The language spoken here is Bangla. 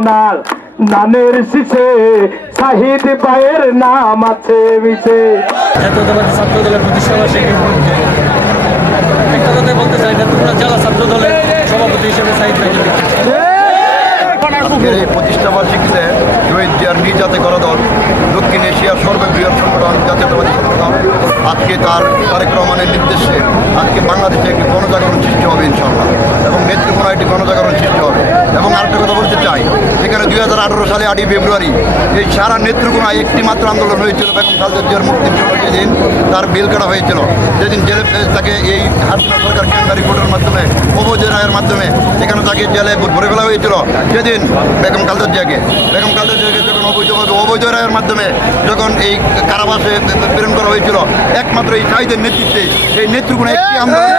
ওনার নানের শীষে শাহিদ ভাইয়ের নাম আছে মিশে। জাতীয়তাবাদী ছাত্র দলের প্রতিষ্ঠা বার্ষিকী উপলক্ষে একটা কথাই বলতে চাই, নেত্রকোনা জেলা ছাত্র দলের সভাপতি হিসেবে সাহিদ ভাইকে দেখতে চাই। আজকের এই প্রতিষ্ঠা বার্ষিকীতে শহীদ জিয়ার নির্যাতে করা দল দক্ষিণ এশিয়ার সর্ববৃহৎ সংগঠন জাতীয়তাবাদী ছাত্র দল আজকে তারেক রহমানের নির্দেশে আজকে বাংলাদেশে একটি গণজাগরণ সৃষ্টি হবে ইনশাআল্লাহ, এবং নেত্রকোনায় একটি গণজাগরণ সৃষ্টি হবে। এবং আরেকটা কথা বলতে চাই, এখানে 2018 সালে 8ই ফেব্রুয়ারি এই সারা নেত্রকোনায় একটি মাত্র আন্দোলন হয়েছিল বেগম খালেদা জিয়ার মুক্তির জন্য। যেদিন তার বেল কাটা হয়েছিল, যেদিন জেলে তাকে এই হাসিনা সরকার কেন্দ্রীয় কোর্টের মাধ্যমে অবৈধ রায়ের মাধ্যমে এখানে তাকে জেলে ভরে ফেলা হয়েছিল। যেদিন বেগম খালেদা জিয়াকে যখন অবৈধ রায়ের মাধ্যমে যখন এই কারাবাসে প্রেরণ করা হয়েছিল, একমাত্র এই শাহিদের নেতৃত্বে এই নেত্রকোনায় একটি আন্দোলন